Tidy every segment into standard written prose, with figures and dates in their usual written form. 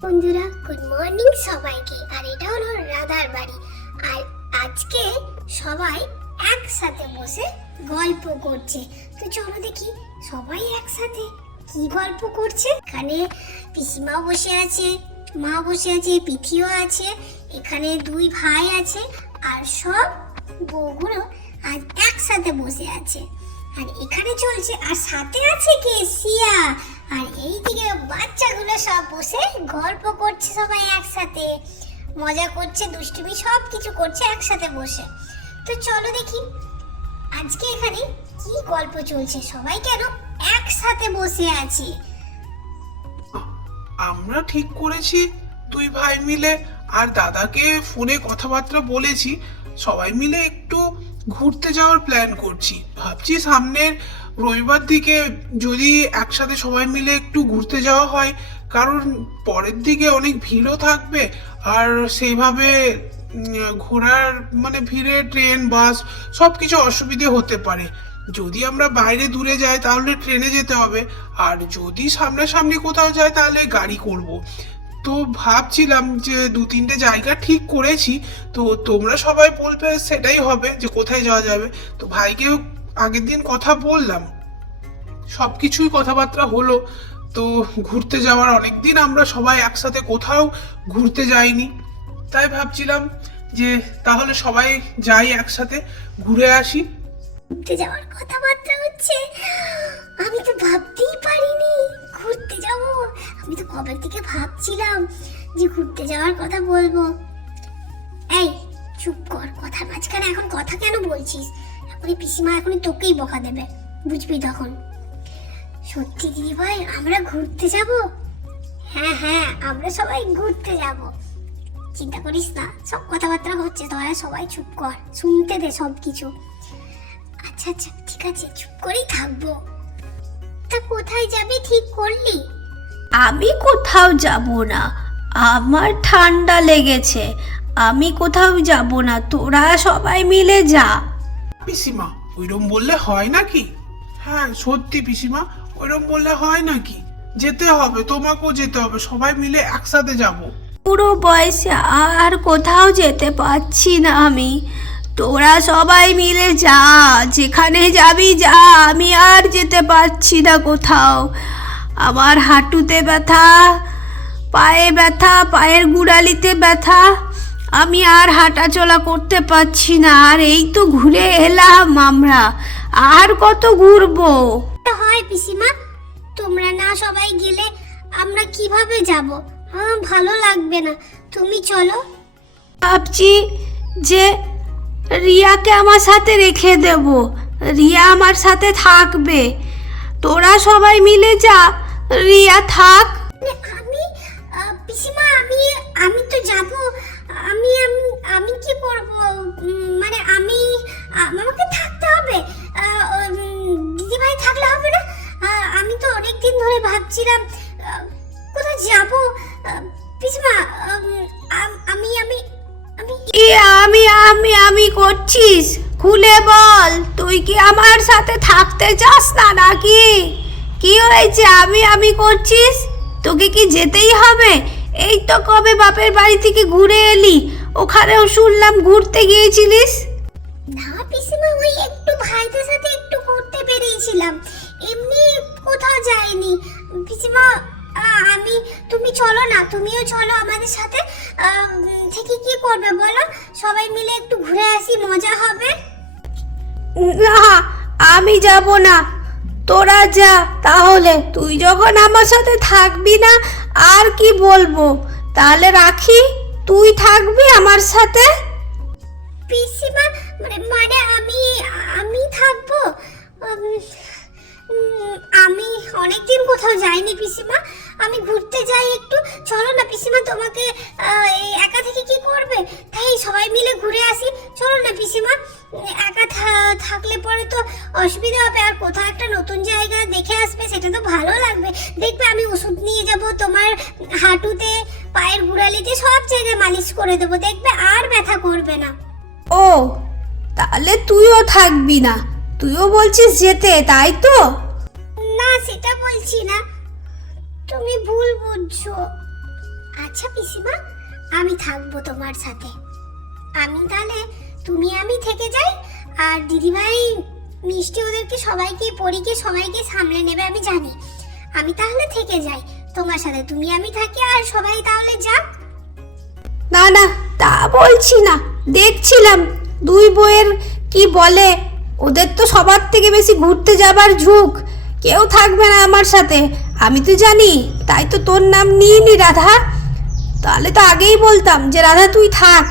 বন্ধুরা good morning সবাইকে। আর এটা হলো রাধার বাড়ি। আর আজকে সবাই একসাথে বসে গল্প করছে। তো চলো দেখি সবাই একসাথে কি গল্প করছে। এখানে পিসিমাও বসে আছে, মা বসে আছে, পিথিও আছে, এখানে দুই ভাই আছে, আর সব বউগুলো আজ একসাথে বসে আছে। আর এখানে চলছে, আর সাথে আছে কে, সিয়া। আর এইদিকে বাচ্চাগুলো সব বসে গল্প করছে, সবাই একসাথে মজা করছে, দুষ্টুমি সব কিছু করছে একসাথে বসে। তো চলো দেখি আজকে এখানে কি গল্প চলছে, সবাই কেন একসাথে বসে আছে। আমরা ঠিক করেছি দুই ভাই মিলে, আর দাদাকে ফোনে কথাবার্তা বলেছি, সবাই মিলে একটু ঘুরতে যাওয়ার প্ল্যান করছি। ভাবছি সামনের রবিবার দিকে যদি একসাথে সবাই মিলে একটু ঘুরতে যাওয়া হয়, কারণ পরের দিকে অনেক ভিড়ও থাকবে, আর সেইভাবে ঘোরার মানে ভিড়ে ট্রেন বাস সব কিছু অসুবিধে হতে পারে। যদি আমরা বাইরে দূরে যাই তাহলে ট্রেনে যেতে হবে, আর যদি সামনাসামনি কোথাও যাই তাহলে গাড়ি করব। তো ভাবছিলাম যে দু তিনটে জায়গা ঠিক করেছি, তো তোমরা সবাই বলবে সেটাই হবে যে কোথায় যাওয়া যাবে। তো ভাইকেও আগের দিন কথা বললাম, সব কিছুই কথাবার্তা হলো। তো ঘুরতে যাওয়ার অনেক দিন আমরা সবাই একসাথে কোথাও ঘুরতে যাইনি, তাই ভাবছিলাম যে তাহলে সবাই যাই একসাথে ঘুরে আসি। ঘুরতে যাওয়ার কথাবার্তা হচ্ছে, আমি তো ভাবতেই পারিনি ঘুরতে যাব। আমি তো কবে থেকে ভাবছিলাম যে ঘুরতে যাওয়ার কথা বলবো। এই চুপ কর, কথার মাঝখানে এখন কথা কেন বলছিস? এখনই পিসিমা এখনই তোকেই বকা দেবে, বুঝবি তখন। সত্যি দিদি ভাই, আমরা ঘুরতে যাব? হ্যাঁ হ্যাঁ, আমরা সবাই ঘুরতে যাব, চিন্তা করিস না। সব কথাবার্তা হচ্ছে, তোরা সবাই চুপ কর, শুনতে দে সব কিছু। আচ্ছা আচ্ছা ঠিক আছে, চুপ করেই থাকবো। তা কোথায় যাবি ঠিক করলি? আমি কোথাও যাব না, আমার ঠান্ডা লেগেছে, আমি কোথাও যাব না, তোরা সবাই মিলে যা। পিসিমা ওইরকম বললে হয় নাকি? হ্যাঁ সত্যি পিসিমা, ওইরকম বললে হয় নাকি? যেতে হবে, তোমাকেও যেতে হবে, সবাই মিলে একসাথে যাব। পুরো বয়সে আর কোথাও যেতে পারছি না আমি, তোরা সবাই মিলে যা, যেখানে যাবি যা, আমি আর যেতে পারছি না কোথাও। আমার হাঁটুতে ব্যথা, পায়ে ব্যথা, পায়ের গুড়ালিতে ব্যথা, আমি আর হাঁটাচলা করতে পারছি না। আর এই তো ঘুরে এলাম আমরা, আর কত ঘুরবো? হয় পিসিমা, তোমরা না সবাই গেলে আমরা কিভাবে যাব? আমার ভালো লাগবে না, তুমি চলো। ভাবছি যে রিয়াকে আমার সাথে রেখে দেব, রিয়া আমার সাথে থাকবে, তোরা সবাই মিলে যা, রিয়া থাক। আমি পিসিমা, আমি আমি তো যাব। আমি আমি আমি কি করব? মানে আমাকে থাকতে হবে। দিদি ভাই থাকলে হবে না? আমি তো অনেক দিন ধরে ভাবছিলাম কোথায় যাব। পিসিমা, আমি আমি আমি কি আমি আমি আমি করছিস? খুলে বল, তুই কি আমার সাথে থাকতে চাস না নাকি? কি হয়েছে আমি আমি করছিস? তোকে কি যেতেই হবে? এই তো কবে বাপের বাড়ি থেকে ঘুরে এলি, ওখানেও শুনলাম ঘুরতে গিয়েছিলিস। না পিসিমা, ওই একটু ভাইদের সাথে একটু ঘুরতে বেরিয়েছিলাম, এমনি কোথাও যাইনি। পিসিমা, তুমি চলো না, তুমিও চলো আমাদের সাথে। থেকে কি করবে বলো? সবাই মিলে একটু ঘুরে আসি, মজা হবে। না, আমি যাব না, তোরা যা তাহলে। তুই যখন আমার সাথে থাকবি না আর কি বলবো, তাহলে রাখি, তুই থাকবি আমার সাথে। পিসিমা, মানে আমি আমি থাকবো। আমি অনেকদিন কোথাও যাইনি পিসিমা, আমি ঘুরতে যাই একটু। চলো না পিসিমা, তোমাকে একা থেকে কি করবে, তাই সবাই মিলে ঘুরে আসি। চলো না পিসিমা, একা থাকলে পরে তো অসুবিধা হবে, আর কোথাও একটা নতুন জায়গা দেখে আসবে, সেটা তো ভালো লাগবে। দেখবে আমি ওষুধ নিয়ে যাব, তোমার হাঁটুতে, পায়ের গুড়ালিতে সব জায়গায় মালিশ করে দেবো, দেখবে আর ব্যথা করবে না। ও, তাহলে তুইও থাকবি না? তুইও বলছিস যেতে, তাই তো? না, সেটা বলছি না, তুমি ভুল বুঝছো। আচ্ছা পিসিমা, আমি থাকবো তোমার সাথে। আমি তাহলে আমি থেকে যাই, আর দিদিভাই মিষ্টি ওদেরকে সবাইকে পরীকে সবাইকে সামলে নেবে আমি জানি। আমি তাহলে থেকে যাই তোমার সাথে, আমি থাকি আর সবাই তাহলে যাক। না না, তা বলছি না, দেখছিলাম দুই বউয়ের কি বলে। ওদের তো সবার থেকে বেশি ঘুরতে যাবার ঝুঁক, কেউ থাকবে না আমার সাথে, আমি তো জানি। তাই তো তোর নাম নিইনি রাধা। তাহলে তো আগেই বলতাম যে রাধা তুই থাক।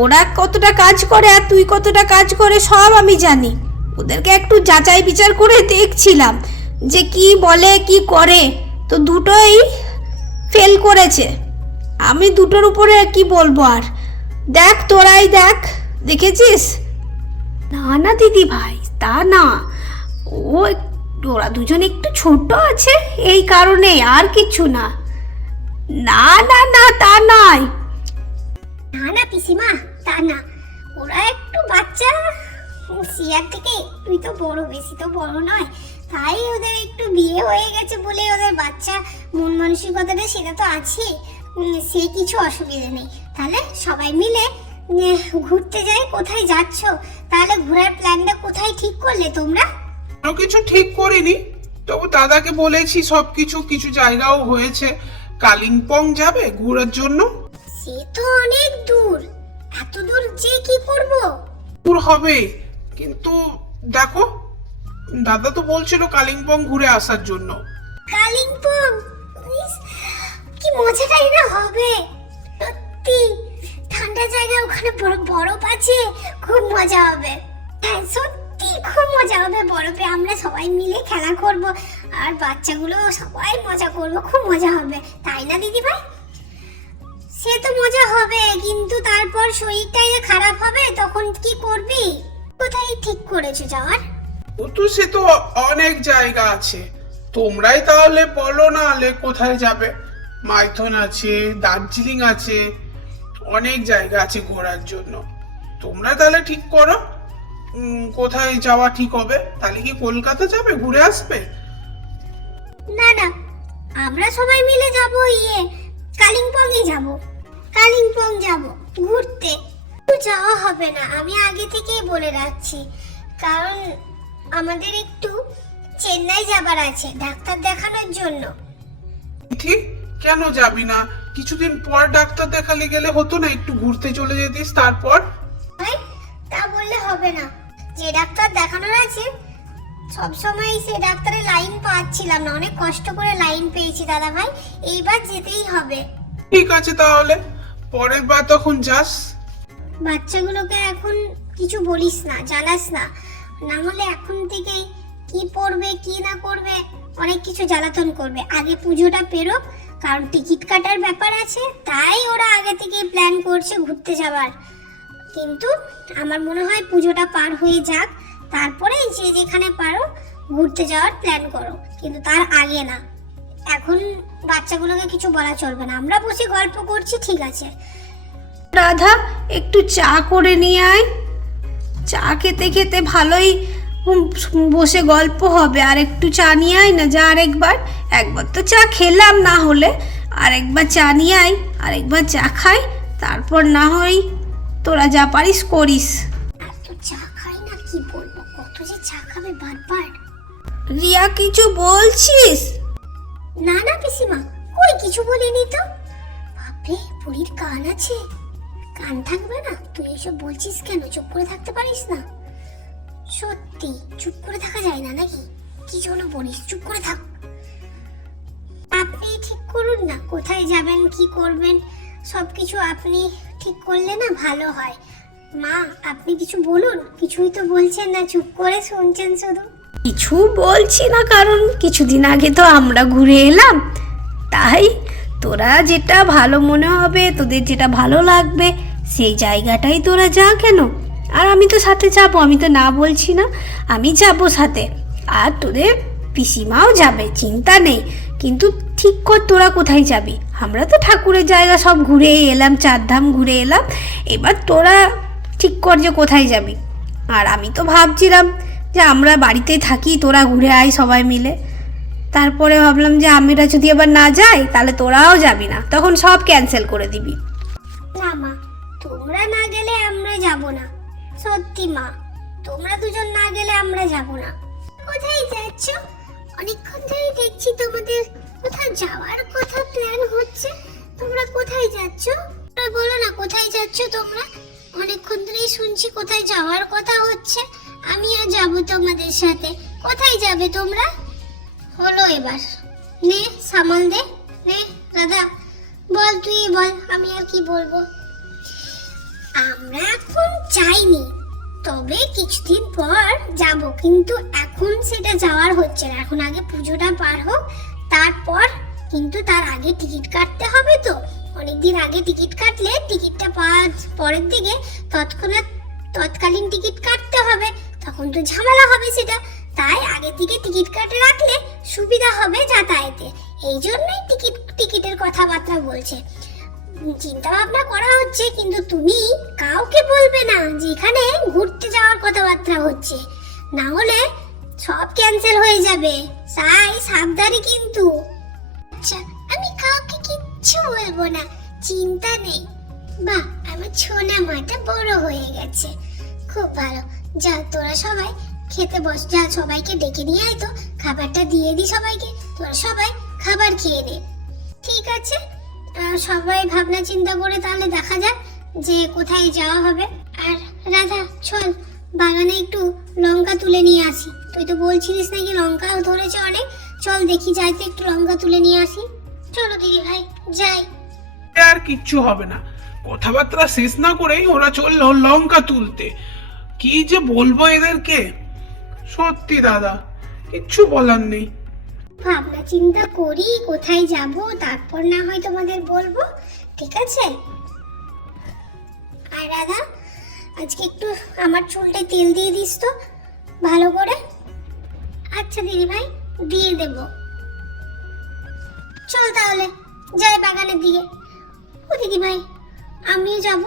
ওরা কতটা কাজ করে আর তুই কতটা কাজ করে সব আমি জানি। ওদেরকে একটু যাচাই বিচার করে দেখছিলাম যে কি বলে কি করে, তো দুটোই ফেল করেছে। আমি দুটোর উপরে কি বলবো আর। দেখ তোরাই দেখ, দেখেছিস? না না দিদি ভাই, তা না, ওরা দুজন একটু ছোট আছে এই কারণে, আর কিছু না। না না না, তা নয়। না না পিসিমা, তা না, ওরা একটু বাচ্চা, সিয়ার থেকে তুই তো বড়, বেশি তো বড় নয়, তাই ওদের একটু বিয়ে হয়ে গেছে বলে ওদের বাচ্চা মন মানসিকতাটা সেটা তো আছে, সে কিছু অসুবিধা নেই। তাহলে সবাই মিলে ঘুরতে যাই। কোথায় যাচ্ছ তাহলে? ঘোরার প্ল্যানটা কোথায় ঠিক করলে তোমরা? কোনো কিছু ঠিক করিনি, তবু দাদাকে বলেছি সবকিছু, কিছু জায়গাও হয়েছে। কালিম্পং যাবে ঘোরার জন্য। সে তো অনেক দূর, এত দূর যে কি করব? দূর হবে, কিন্তু দেখো দাদা তো বলছিল কালিম্পং ঘুরে আসার জন্য। কালিম্পং, ইস, কি মজাটাই না হবে। সত্যি ঠান্ডা জায়গা, ওখানে বরফ আছে, খুব মজা হবে। হ্যাঁ সত্যি খুব মজা হবে বরফে, আমরা সবাই মিলে খেলা করব আর বাচ্চাগুলো সবাই মজা করব, খুব মজা হবে, তাই না দিদি ভাই? সে তো মজা হবে, কিন্তু তারপর শরীরটাই যে খারাপ হবে, তখন কি করবি? কোথায় ঠিক করেছো যাওয়ার? ও তো সে তো অনেক জায়গা আছে, তোমরাই তাহলে বলো না হলে কোথায় যাবে। মাইথন আছে, দার্জিলিং আছে, অনেক জায়গা আছে ঘোরার জন্য। তোমরা তাহলে ঠিক করো কোথায় যাওয়া ঠিক হবে। তাহলে কি কলকাতা যাবে, ঘুরে আসবে? না না, আমরা সবাই মিলে যাব, কালিম্পংয়ে যাব। কালিম্পং যাব ঘুরতে, যাওয়া হবে না, আমি আগে থেকেই বলে রাখছি, কারণ আমাদের একটু চেন্নাই যাবার আছে ডাক্তার দেখানোর জন্য। ঠিক, কেন যাবি না? কিছুদিন পর ডাক্তার দেখালে গেলে হতো না? একটু ঘুরতে চলে যেতিস তারপর। ভাই তা বললে হবে না, যে ডাক্তার দেখানোর আছে সব সময় সে ডাক্তারের লাইন পাচ্ছিলাম না, অনেক কষ্ট করে লাইন পেয়েছি দাদা ভাই, এইবার যেতেই হবে। ঠিক আছে তাহলে পরের বার তখন যাস। বাচ্চাগুলোকে এখন কিছু বলিস না, জানাস না, না হলে এখন থেকেই কি পড়বে কি না করবে অনেক কিছু জ্বালাতন করবে। আগে পুজোটা পেরোক, কারণ টিকিট কাটার ব্যাপার আছে, তাই ওরা আগে থেকে প্ল্যান করছে ঘুরতে যাবার। কিন্তু আমার মনে হয় পুজোটা পার হয়ে যাক, তারপরে যে যেখানে পারো ঘুরতে যাওয়ার প্ল্যান করো, কিন্তু তার আগে না। এখন বাচ্চাগুলোকে কিছু বলা চলবে না, আমরা বসে গল্প করছি, ঠিক আছে? রাধা একটু চা করে নিয়ে আয়, চা খেতে খেতে ভালোই বসে গল্প হবে। আর একটু চা নিয়ে আয় না, যা একবার তো চা খেলাম, না হলে আরেকবার চা নিয়ে আয়, আরেকবার চা খাই, তারপর না হয় তোরা যা পারিস করিস। আর তো চা খাই না, কি বলবো, কত যে চা খাবে বারবার। রিয়া কিছু বলছিস? না না পিসিমা, কই কিছু বলিনি তো। বাপরে, বুড়ির কান আছে, কান থাকবে না? তুই এসব বলছিস কেন? চুপ করে থাকতে পারিস না? সত্যি চুপ করে থাকা যায় না নাকি? কি জন্য বলিস? চুপ করে থাক। আপনি ঠিক করুন না কোথায় যাবেন, কি করবেন, সবকিছু আপনি ঠিক করলে না ভালো হয়। মা আপনি কিছু বলুন, কিছুই তো বলছেন না, চুপ করে শুনছেন শুধু। কিছু বলছি না, কারণ কিছুদিন আগে তো আমরা ঘুরে এলাম, তাই তোরা যেটা ভালো মনে হবে, তোদের যেটা ভালো লাগবে সেই জায়গাটাই তোরা যা। কেন? আর আমি তো সাথে যাবো, আমি তো না বলছি না, আমি যাবো সাথে। আর তোদের পিসিমাও যাবে, চিন্তা নেই। কিন্তু ঠিক কর তোরা কোথায় যাবি। আমরা তো ঠাকুরের জায়গা সব ঘুরে এলাম, 4 ধাম ঘুরে এলাম, এবার তোরা ঠিক কর যে কোথায় যাবি। আর আমি তো ভাবছিলাম যে আমরা বাড়িতেই থাকি, তোরা ঘুরে আয় সবাই মিলে। তারপরে ভাবলাম যে আমিরা যদি আবার না যায় তাহলে তোরাও যাবি না, তখন সব ক্যান্সেল করে দিবি। না মা, তোমরা না গেলে আমরা যাব না। সত্যি মা, তোমরা দুজন না গেলে আমরা যাব না। কোথায় যাচ্ছ? অনেকক্ষণ ধরে দেখছি তোমাদের কোথাও যাওয়ার কথা প্ল্যান হচ্ছে। তোমরা কোথায় যাচ্ছ? তোমরা বলো না কোথায় যাচ্ছ তোমরা? অনেকক্ষণ ধরেই শুনছি কোথায় যাওয়ার কথা হচ্ছে। আমিও যাব তোমাদের সাথে। কোথায় যাবে তোমরা? হলো এবার, নে সামাল দে, নে দাদা বল, তুই বল, আমি আর কি বলবো। আমরা এখন চাইনি, তবে কিছুদিন পর যাব, কিন্তু এখন সেটা যাওয়ার হচ্ছে না। এখন আগে পুজোটা পার হোক, তারপর কিন্তু তার আগে টিকিট কাটতে হবে। তো অনেকদিন আগে টিকিট কাটলে টিকিটটা পাওয়ার পরের দিকে তৎকালীন টিকিট কাটতে হবে, তখন তো ঝামেলা হবে সেটা। তাই আগে থেকে টিকিট কাটে রাখলে সুবিধা হবে যাতায়াতে। এই জন্যই টিকিটের কথাবার্তা বলছে, চিন্তা ভাবনা করা হচ্ছে। কিন্তু তুমি কাউকে বলবে না যে এখানে ঘুরতে যাওয়ার কথাবার্তা হচ্ছে, না হলে সব ক্যান্সেল হয়ে যাবে। তাই সাবধানে কিন্তু। আচ্ছা, আমি কাউকে কিচ্ছু বলবো না, চিন্তা নেই। বাহ, আমার ছোনা মাটা বড় হয়ে গেছে, খুব ভালো। যা তোরা সবাই খেতে বস, যা সবাইকে ডেকে নিয়ে আয় তো, খাবারটা দিয়ে দি সবাইকে। তোরা সবাই খাবার খেয়ে নে, ঠিক আছে? সবাই ভাবনা চিন্তা করে তাহলে দেখা যাক যে কোথায় যাওয়া হবে। আর রাধা, চল বাগানে একটু লঙ্কা তুলে নিয়ে আসি। তুই তো বলছিলিস নাকি লঙ্কাও ধরেছে অনেক। চল দেখি, যাই তো একটু লঙ্কা তুলে নিয়ে আসি। চলো দিদি ভাই, যাই। আর কিচ্ছু হবে না, কথাবার্তা শেষ না করেই ওরা চললো লঙ্কা তুলতে। কি যে বলবো এদেরকে, সত্যি দাদা কিচ্ছু বলার নেই। ভাবনা চিন্তা করি কোথায় যাব, তারপর না হয় তোমাদের বলবো, ঠিক আছে? আর রাধা, আজকে একটু আমার চুলটায় তেল দিয়ে দিস তো ভালো করে। আচ্ছা দিদি ভাই, দিয়ে দেব। চল তাহলে যাই বাগানের দিকে। ও দিদি ভাই, আমিও যাব।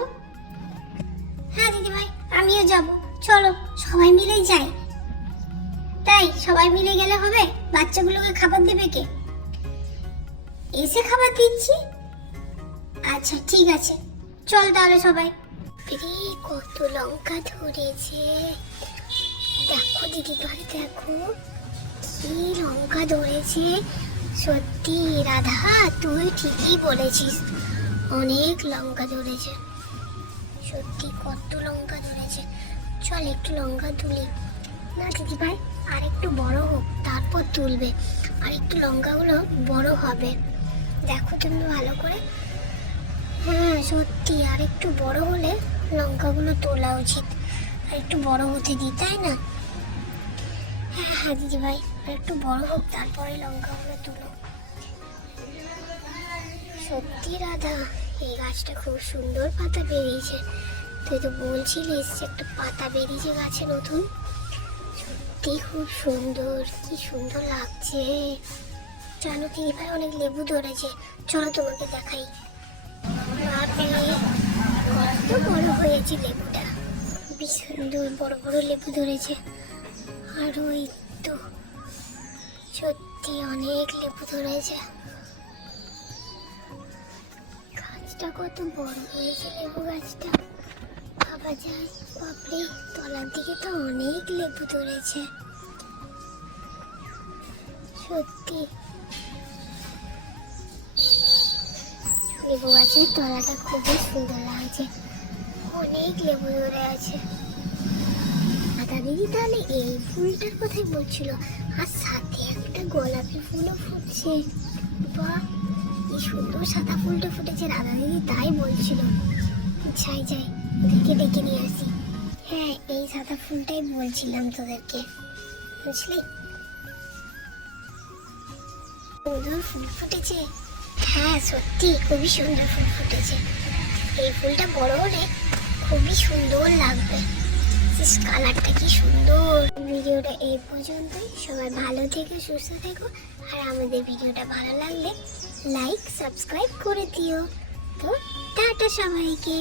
হ্যাঁ দিদি ভাই, আমিও যাব। চলো সবাই মিলেই যাই। তাই সবাই মিলে গেলে হবে? বাচ্চাগুলোকে খাবার দেবে কে? এসে খাবার দিচ্ছি। আচ্ছা ঠিক আছে, চল তাহলে সবাই। কত লঙ্কা ধরেছে, দেখো দিদি ভাই, দেখো কি লঙ্কা ধরেছে। সত্যি রাধা, তুই ঠিকই বলেছিস, অনেক লঙ্কা ধরেছে। সত্যি কত লঙ্কা ধরেছে। চল একটু লঙ্কা তুলি। না দিদি ভাই, আর একটু বড় হোক তারপর তুলবে, আর একটু লঙ্কাগুলো বড় হবে। দেখো তুমি ভালো করে। হ্যাঁ সত্যি, আর একটু বড় হলে লঙ্কাগুলো তোলা উচিত। আর একটু বড় হতে দিই, তাই না? হ্যাঁ হ্যাঁ দিদি ভাই, আর একটু বড় হোক তারপরে লঙ্কাগুলো তুলো। সত্যি রাধা, এই গাছটা খুব সুন্দর পাতা বেরিয়েছে। তুই তো বলছিলিস যে একটা পাতা বেরিয়েছে গাছে নতুন। সত্যি খুব সুন্দর, কি সুন্দর লাগছে। জানো দিদি ভাই, অনেক লেবু ধরেছে, চলো তোমাকে দেখাই। কত বড় হয়েছে লেবুটা, খুবই সুন্দর বড় বড় লেবু ধরেছে। আর ওই তো সত্যি অনেক লেবু ধরেছে। গাছটা কত বড় হয়েছে, লেবু গাছটা ভাবা যায়। বাপরে, তলার দিকে তো অনেক লেবু ধরেছে। সত্যি লেবু গাছের তলাটা খুবই সুন্দর লাগছে, অনেক লেবু ধরে আছে। দাদা দিদি তাহলে এই ফুলটার কথাই বলছিল, আর সাথে একটা গোলাপি ফুলও ফুটছে। বাহ, কি সুন্দর সাদা ফুলটা ফুটেছে। রাধা দিদি তাই বলছিল, যাই যাই ওদেরকে ডেকে নিয়ে আসি। হ্যাঁ, এই সাদা ফুলটাই বলছিলাম তোদেরকে, বুঝলি? সুন্দর ফুল ফুটেছে। হ্যাঁ সত্যি খুবই সুন্দর ফুল ফুটেছে। এই ফুলটা বড় হলে খুবই সুন্দর লাগবে। কালারটা কি সুন্দর। ভিডিওটা এই পর্যন্তই। সবাই ভালো থেকো, সুস্থ থেকো। আর আমাদের ভিডিওটা ভালো লাগলে লাইক সাবস্ক্রাইব করে দিও। তো টাটা সবাইকে।